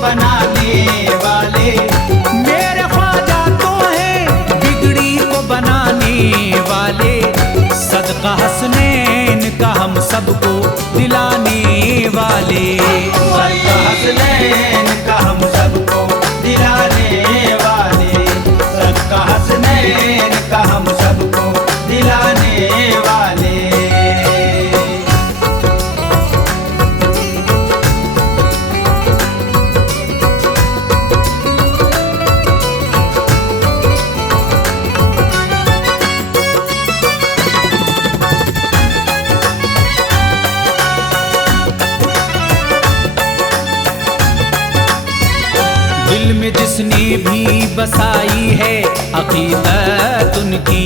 बनाने वाले। मेरे ख्वाजा तो हैं बिगड़ी को बनाने वाले, सदका हसनैन का हम सबको दिलाने वाले। सदका हसनैन का हम सबको दिलाने वाले। सदका हसनैन का हम सबको दिलाने वाले। दिल में जिसने भी बसाई है अकीदत उनकी,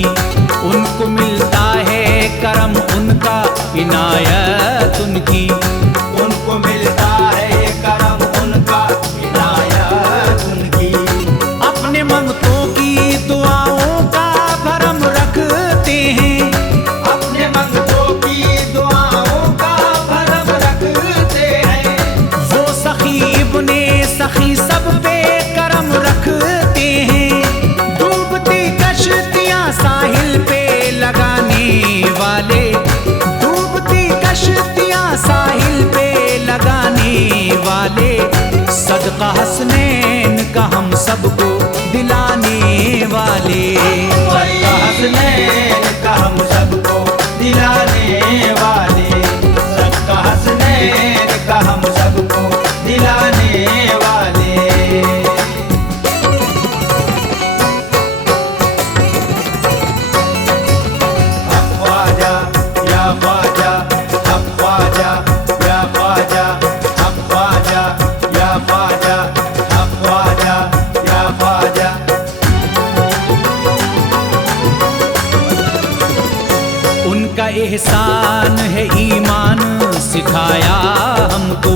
उनको मिलता है करम उनका, इनायत उनकी। उनको मिलता है करम उनका, इनायत उनकी। अपने मंगतों की दुआओं का भरम रखते हैं, अपने मंगतों की दुआओं का भरम रखते हैं। वो सखी इब्ने सखी सब पे करम रखते हैं। डूबती कश्तियां साहिल पे लगाने वाले, डूबती कश्तियां साहिल पे लगाने वाले, सदका हसनैन का हम सबको दिलाने वाले। सदका हसनैन का हम सबको दिलाने वाले। सदका हसनैन का हम सबको दिलाने वाले। ख्वाजा या ख्वाजा, अब ख्वाजा या ख्वाजा, अब ख्वाजा या ख्वाजा, अब ख्वाजा या ख्वाजा। उनका एहसान है ईमान सिखाया हमको,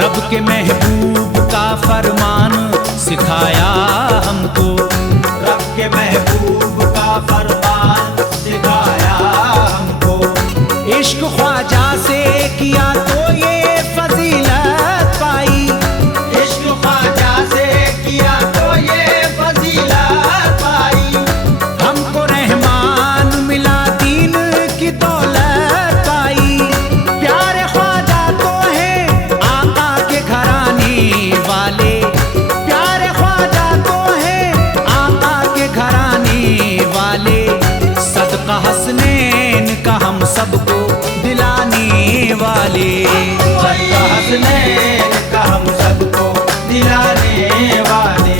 रब के महबूब का फरमान सिखाया हमको। रब के महबूब का फरमान सिखाया हमको। इश्क ख्वाजा से किया तो ये फजीलत पाई, इश्क ख्वाजा से किया तो ये फजीलत पाई। हमको रहमान मिला दीन की दौलत पाई। प्यारे ख्वाजा तो हैं आका के घराने वाले, प्यारे ख्वाजा तो हैं आका के घराने वाले, सदका हसनैन का हम सबको दिलाने वाले। सदका हसनैन का हम सबको दिलाने वाले।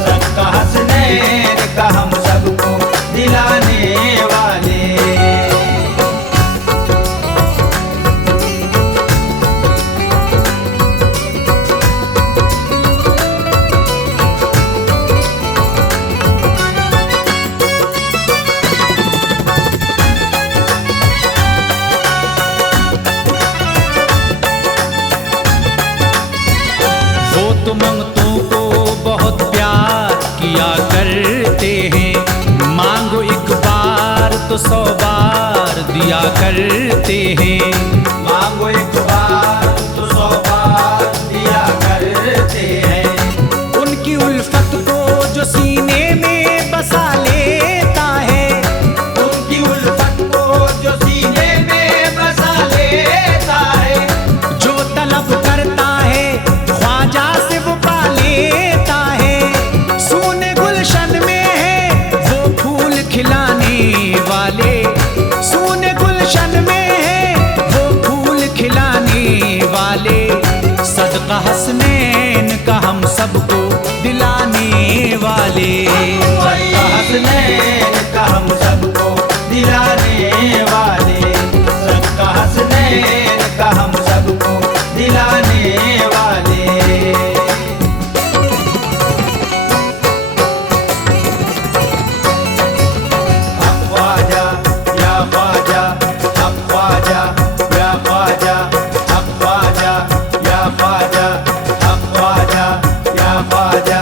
सदका हसनैन का हम सबको दिलाने वाले। वो तो मंगतों को बहुत प्यार किया करते हैं, मांगो एक बार तो 100 बार दिया करते हैं। मांगो एक बार तो 100 बार दिया करते हैं। उनकी उल्फत को जो सीने में बसा लेता है, उनकी उल्फत को जो सीने में बसा लेता है। जो तलब करता है ख्वाजा से वो पा लेता है। सोने गुलशन में है वो फूल खिलाने वाले, सोने गुलशन में है वो फूल खिलाने वाले, सदका हसनैन का हम सबको दिलाने वाले। सदका हसनैन का हम सबको दिलाने वाले। सदका हसनैन का हम सबको दिलाने वाले। अब ख्वाजा या ख्वाजा, अब ख्वाजा या ख्वाजा, अब ख्वाजा या ख्वाजा, अब ख्वाजा या ख्वाजा।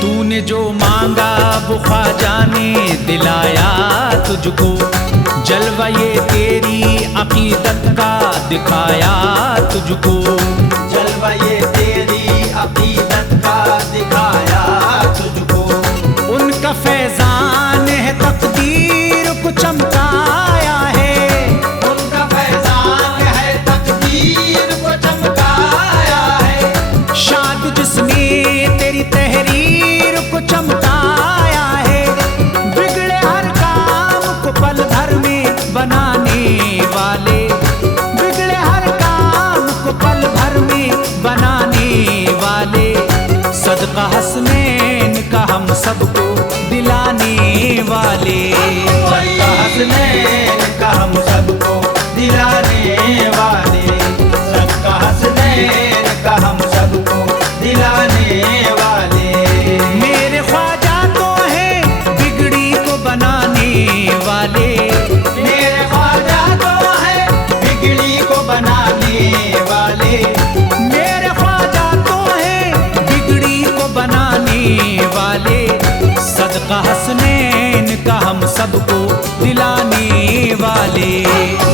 तूने जो मांगा वो ख्वाजा ने दिलाया तुझको, जलवा जलवा ये तेरी अकीदत का दिखाया तुझको, जलवा ये तेरी अकीदत का दिखाया तुझको। उनका फैजान है तकदीर को चमकाया है, उनका फैजान है तकदीर को चमकाया है। शाद जिसने तेरी तहरीर को चमकाया है, बिगड़े हर काम को पल भर में बनाने वाले, बिगड़े हर काम को पल भर में बनाने वाले, सदका हसनैन का हम सबको दिलाने वाले, सदका हसनैन का हम सबको दिलाने वाले, सदका हसनैन का हम सबको दिलाने वाले। मेरे ख्वाजा तो हैं बिगड़ी को बनाने वाले, मेरे ख्वाजा तो है बिगड़ी को बनाने वाले, मेरे ख्वाजा तो हैं बिगड़ी को बनाने वाले, सदका हसनैन का हम सबको दिलाने वाले,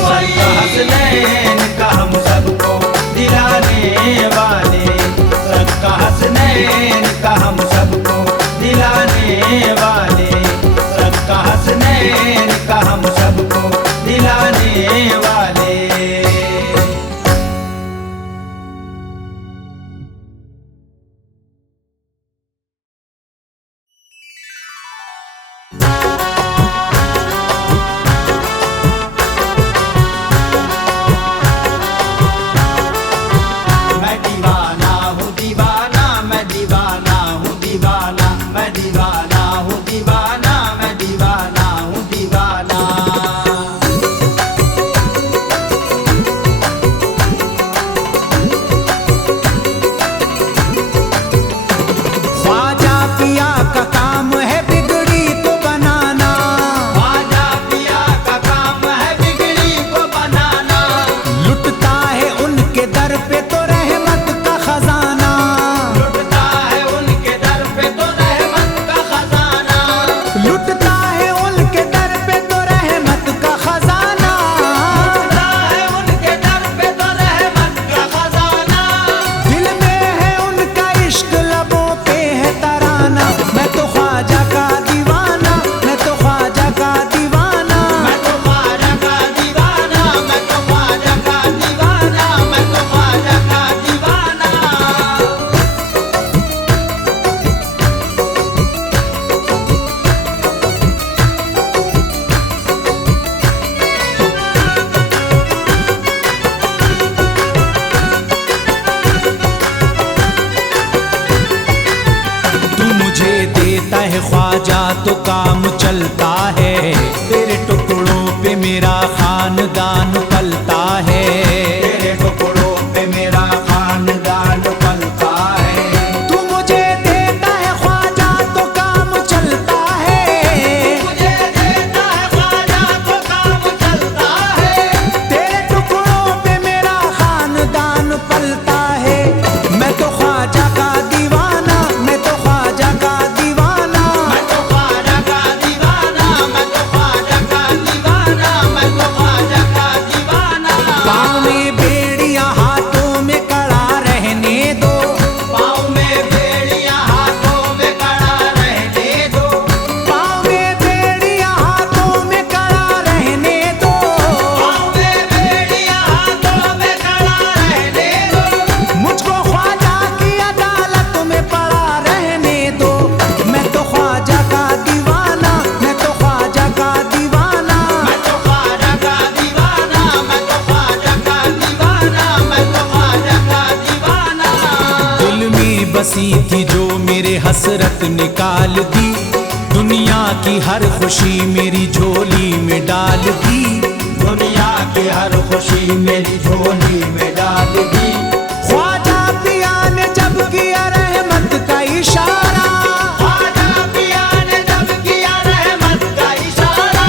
सदका हसनैन का हम सबको दिलाने वाले, सदका हसनैन का हम सबको दिलाने वाले, सदका हसनैन का हम सबको दिलाने वाले। मैं दीवाना हूँ दीवाना, मैं दीवाना हूँ दीवाना, मैं दीवाना हूँ दीवाना, मैं दीवाना हूँ दीवाना। ख्वाजा पिया का काम है बिगड़ी को बनाना, ख्वाजा पिया का काम है बिगड़ी को बनाना, लुटता है उनके दर पे तो रहमत का खजाना, लुटता है उनके दर पे तो रहमत का खजाना, लुटता है उनके दर पे तो रहमत का खजाना, लुटता है उनके दर पे तो रहमत का खजाना। दिल में है उनका इश्क लबों पे है तराना, मैं तो ख्वाजा का दीवाना, मैं तो ख्वाजा का दीवाना, मैं तो ख्वाजा का दीवाना, मैं तो ख्वाजा का दीवाना, मैं तो ख्वाजा का दीवाना। तू मुझे देता है ख्वाजा तो काम चलता है, तेरे टुकड़ों पे मेरा खानदान पलता है, तेरे टुकड़ों पे मेरा खानदान पलता है। तू मुझे देता है ख्वाजा तो काम चलता है, मुझे देता है ख्वाजा तो काम चलता है। तेरे टुकड़ों पे मेरा खानदान पलता है, मैं तो ख्वाजा का दीवाना, मैं तो ख्वाजा का दीवाना, मैं तो ख्वाजा का दीवाना, मैं तो ख्वाजा का दीवाना, मैं तो ख्वाजा का दीवाना। पाँव में बेड़ियां हाथों में कड़ा रहने दो, पाँव में बेड़ियां हाथों में कड़ा रहने दो, पाँव में बेड़ियां हाथों में कड़ा रहने दो, पाँव में बेड़ियां हाथों में कड़ा रहने दो। मुझको ख्वाजा की अदालत में पड़ा रहने दो, मैं तो ख्वाजा का दीवाना, मैं तो ख्वाजा का दीवाना, मैं तो ख्वाजा का दीवाना, मैं तो ख्वाजा का दीवाना, मैं तो ख्वाजा का दीवाना। दिल में बसी थी जो मेरे हसरत निकाल दी, दुनिया की हर खुशी मेरी झोली में डाल दी, दुनिया की हर खुशी मेरी झोली में डाल दी। ख्वाजा पिया ने जब किया रहमत का इशारा, ख्वाजा पिया ने जब किया रहमत का इशारा,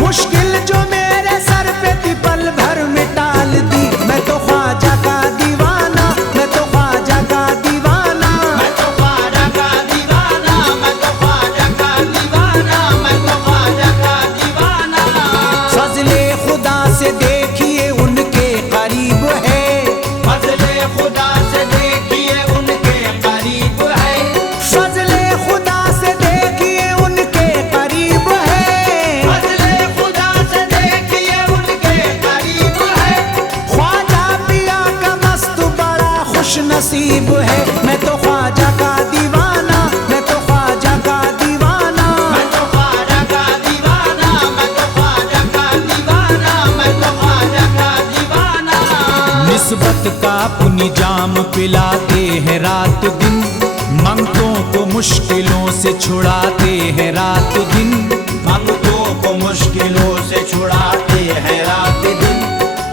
मुश्किल जो मेरे सर पे थी पल भर में टाल दी, मैं तो ख्वाजा का दीवाना, मैं तो ख्वाजा का दीवाना, मैं तो ख्वाजा का दीवाना, मैं तो ख्वाजा का दीवाना, मैं तो ख्वाजा का दीवाना। फजले नसीब है। मैं तो ख्वाजा का दीवाना, मैं तो ख्वाजा का दीवाना, मैं तो ख्वाजा का दीवाना, मैं तो ख्वाजा का दीवाना, मैं तो ख्वाजा का दीवाना। निस्बत का अपनी जाम पिलाते हैं रात दिन, मंगतों को मुश्किलों से छुड़ाते हैं रात दिन, मंगतों को मुश्किलों से छुड़ाते हैं रात दिन।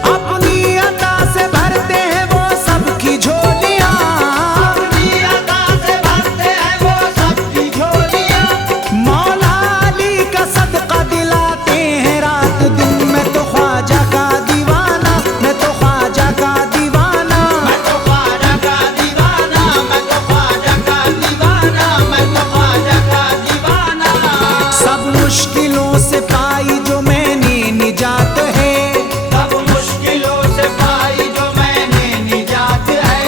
अपनी अता से भरते हैं वो सबकी झोलियां, अपनी अता से भरते हैं वो सबकी झोलियां। मौला अली का सदका दिलाते हैं रात दिन। मैं तो ख्वाजा का दीवाना, मैं तो ख्वाजा का दीवाना, मैं तो ख्वाजा का दीवाना, मैं तो ख्वाजा का दीवाना, मैं तो ख्वाजा का दीवाना। सब मुश्किलों से पाई जो मैंने निजात है, सब मुश्किलों से पाई जो मैंने निजात है,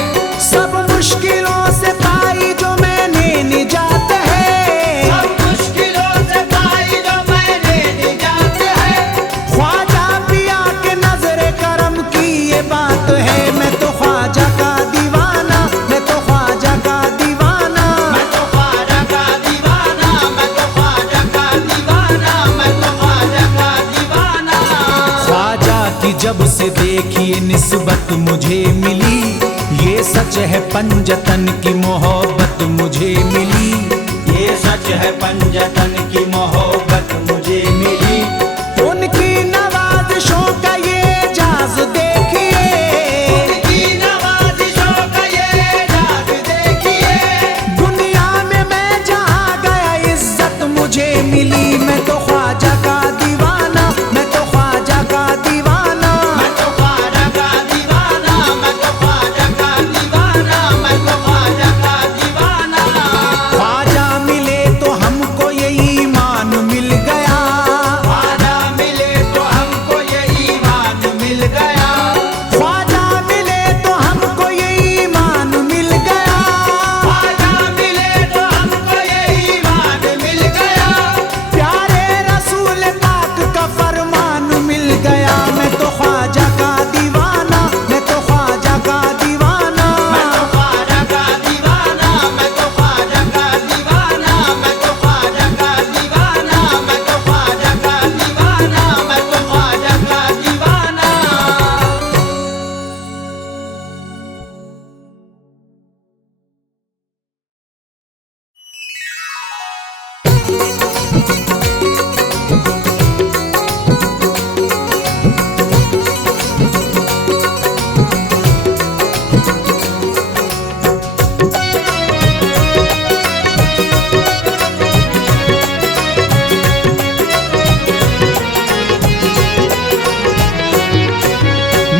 सब मुश्किलों से पाई जो मैंने निजात है, सब मुश्किलों से पाई जो मैंने निजात है। ख्वाजा पिया के नजरे करम की ये बात है। मैं तो ख्वाजा का दीवाना, मैं तो ख्वाजा का दीवाना, मैं तो ख्वाजा का दीवाना, मैं तो ख्वाजा का दीवाना, मैं तो ख्वाजा का दीवाना। ख्वाजा की जब से देखिए निस्बत मुझे मिली, ये सच है पंजतन की मोहब्बत मुझे मिली, ये सच है पंजतन की मोहब्बत मुझे मिली। उनकी नवाज़िशों का ये जाज देखिए, उनकी नवाज़िशों का ये जाग देखिए। दुनिया में मैं जहाँ गया इज्जत मुझे मिली। मैं तो ख्वाजा का दीवाना, मैं तो ख्वाजा का दीवाना, मैं तो ख्वाजा का दीवाना, मैं तो ख्वाजा का दीवाना, मैं तो ख्वाजा का दीवाना। ख्वाजा मिले तो हमको ये ईमान मिल गया, ख्वाजा मिले तो हमको ये ईमान मिल गया, ख्वाजा मिले तो हमको ये ईमान मिल गया, ख्वाजा मिले तो हमको ये ईमान मिल गया। प्यारे रसूल पाक का फरमान मिल गया। मैं तो ख्वाजा का दीवाना, मैं तो ख्वाजा का दीवाना, मैं तो ख्वाजा का दीवाना, मैं तो ख्वाजा का दीवाना, मैं तो ख्वाजा का दीवाना, मैं तो ख्वाजा का दीवाना, मैं तो ख्वाजा का दीवाना।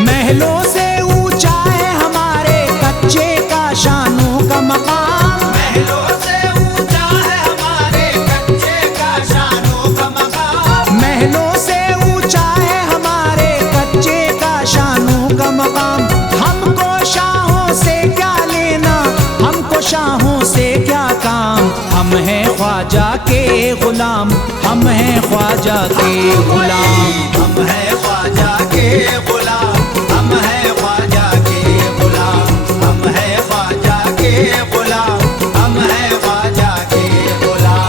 महलों से ऊंचा है हमारे कच्चे का शानों का मकाम, महलों से ऊंचा है हमारे कच्चे का शानों का मकाम, महलों से ऊंचा है हमारे कच्चे का शानों का मकाम। हमको शाहों से क्या लेना, हमको शाहों से क्या काम, हम हैं ख्वाजा के गुलाम, हम हैं ख्वाजा के गुलाम। हम हैं ख्वाजा के गुलाम, हम हैं ख्वाजा के गुलाम, हम हैं ख्वाजा के गुलाम, हम हैं ख्वाजा के गुलाम।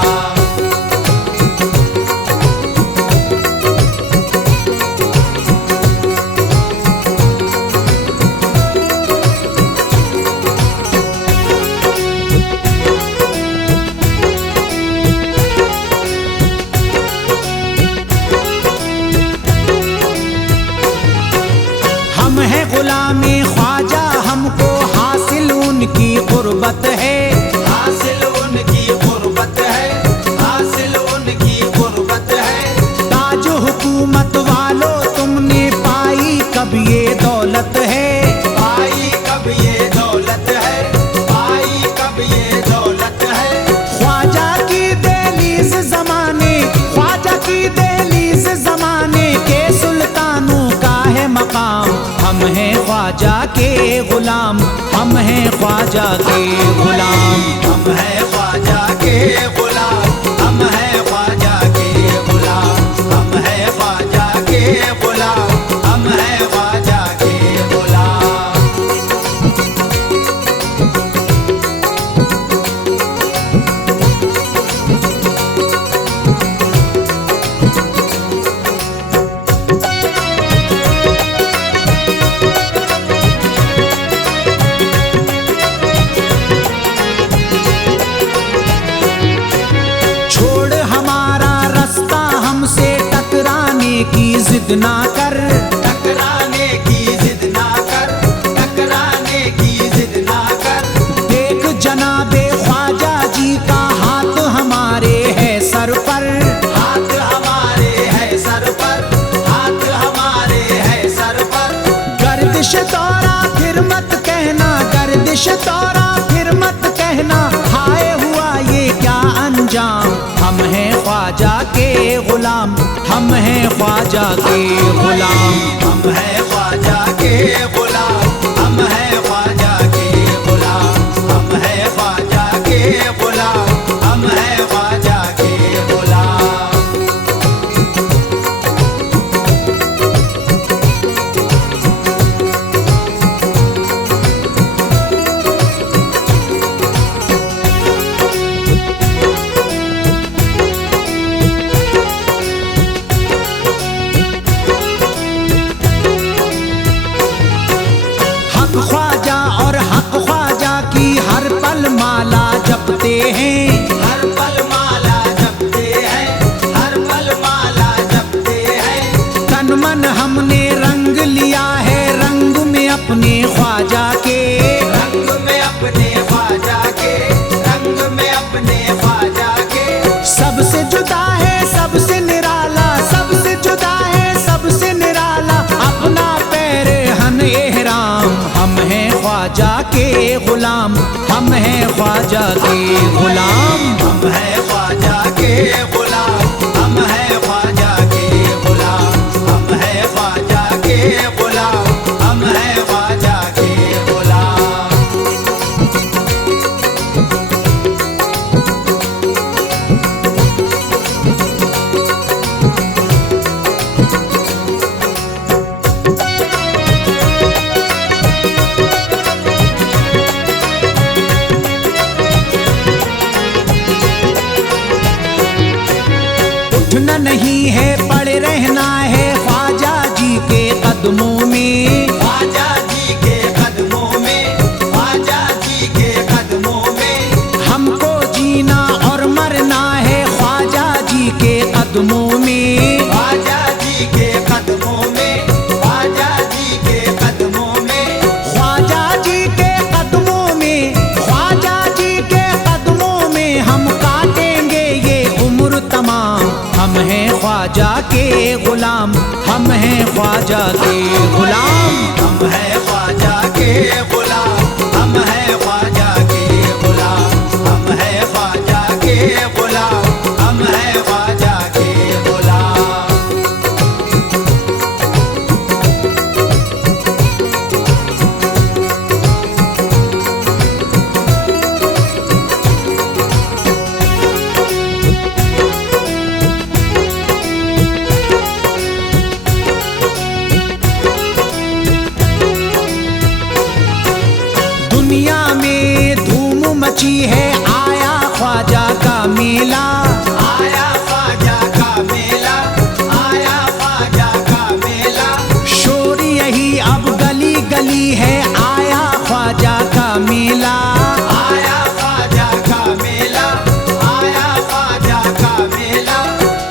हम हैं गुलामी ख्वाजा, हमको हासिल उनकी कुर्बत है, हासिल उनकी गुर्बत है, हासिल उनकी गुर्बत है। ताज हुकूमत वालों तुमने पाई कब ये दौलत है, पाई कब ये दौलत है, पाई कब ये दौलत है। ख्वाजा की दहलीज जमाने, ख्वाजा की दहलीज जमाने के सुल्तानों का है मकाम। हम हैं ख्वाजा के गुलाम, हम हैं ख्वाजा के गुलाम, हम हैं ख्वाजा के गुलाम, हम हैं ख्वाजा के गुलाम, हम हैं ख्वाजा के गुलाम, हम हैं ख्वाजा के गुलाम। कर, टकराने की जिद ना कर, टकराने की जिद ना कर। देख जनाबे ख्वाजा जी का हाथ हमारे है सर पर, हाथ हमारे है सर पर, हाथ हमारे है सर पर। गर्दिश दौरा फिर मत कहना, गर्दिश दौरा फिर मत कहना, हाय हुआ ये क्या अंजाम। हम हैं ख्वाजा के गुलाम, हम हैं ख्वाजा के गुलाम, हम हैं ख्वाजा के गुलाम, हम हैं ख्वाजा के गुलाम, हम हैं ख्वाजा के गुलाम, हम हैं ख्वाजा के गुलाम। हक ख्वाजा और हक ख्वाजा की हर पल माला जपते हैं, हर पल माला जपते हैं, हर पल माला जपते हैं। तन मन हमने रंग लिया है रंग में अपने ख्वाजा के, रंग में अपने ख्वाजा के, रंग में अपने ख्वाजा के। सबसे जुदा है सबसे निराला, सबसे जुदा है सबसे निराला, अपना पैर हन एहराम। हम हैं ख्वाजा के गुलाम, हम हैं ख्वाजा के गुलाम, हम हैं ख्वाजा के गुलाम, हम हैं ख्वाजा के गुलाम, हम हैं ख्वाजा के गुलाम, हम हैं ख्वाजा के गुलाम। उठना नहीं है पड़े रहना है ख्वाजा जी के कदमों में, ख्वाजा जी के कदमों में, ख्वाजा जी के कदमों में। हमको जीना और मरना है ख्वाजा जी के कदमों में, ख्वाजा जी के कदमों में, ख्वाजा जी के कदमों में। ख्वाजा जी के कदमों में, ख्वाजा जी के कदमों में हम काटेंगे ये उम्र तमाम। हम हैं ख्वाजा के गुलाम, हम हैं ख्वाजा के गुलाम, हम हैं ख्वाजा के गुलाम, हम हैं ख्वाजा के गुलाम, हम हैं ख्वाजा के गुलाम, हम हैं ख्वाजा के गुलाम। दुनिया में धूम मची है आया ख्वाजा का मेला, आया ख्वाजा का मेला, आया ख्वाजा का मेला। शोर यही अब गली गली है आया ख्वाजा का मेला। आया ख्वाजा का मेला, आया ख्वाजा का मेला।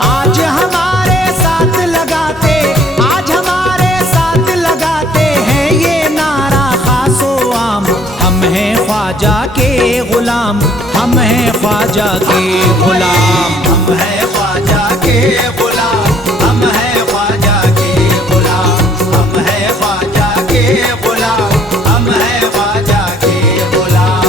आज हमारे साथ लगाते, आज हमारे साथ लगाते हैं ये नारा खासो आम। हम हैं ख्वाजा के गुलाम, हम हैं ख्वाजा के गुलाम, हम हैं ख्वाजा के गुलाम, हम हैं ख्वाजा के गुलाम, हम हैं ख्वाजा के गुलाम, हम हैं ख्वाजा के गुलाम।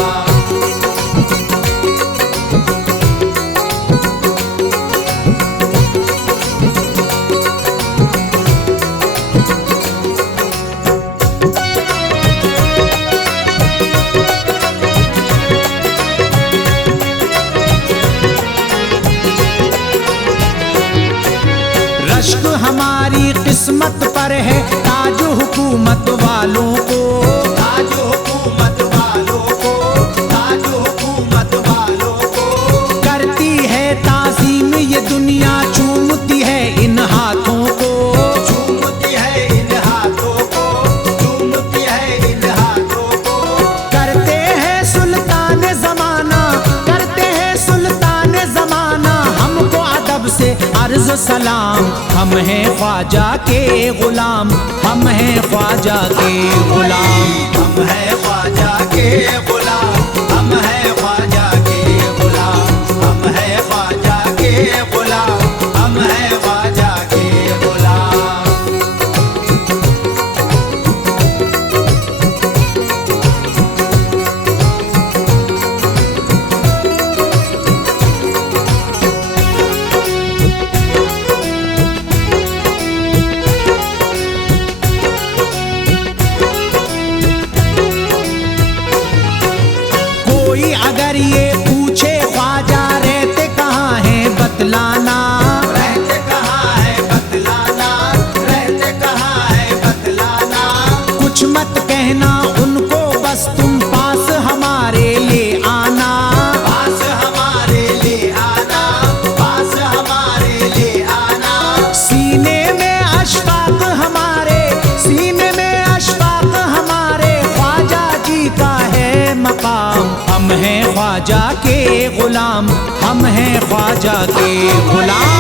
से अर्ज़ सलाम। हम हैं ख्वाजा के गुलाम, हम हैं ख्वाजा के गुलाम। हम हैं ख्वाजा के गुलाम, हम हैं ख्वाजा के गुलाम, हम हैं ख्वाजा के गुलाम, हम हैं ख्वाजा के गुलाम। कोई अगर ये पूछे ख्वाजा रहते कहाँ हैं बतलाना, रहते कहाँ है बतलाना, रहते कहाँ है बतलाना। कुछ मत कहना उनको बस तुम पास हमारे ले आना। पास हमारे ले आना, पास हमारे ले आना। सीने में अशफाक हमारे, सीने में अशफाक हमारे, ख्वाजा जी का है मकाम। हम हैं ख्वाजा के गुलाम, हम हैं ख्वाजा के गुलाम।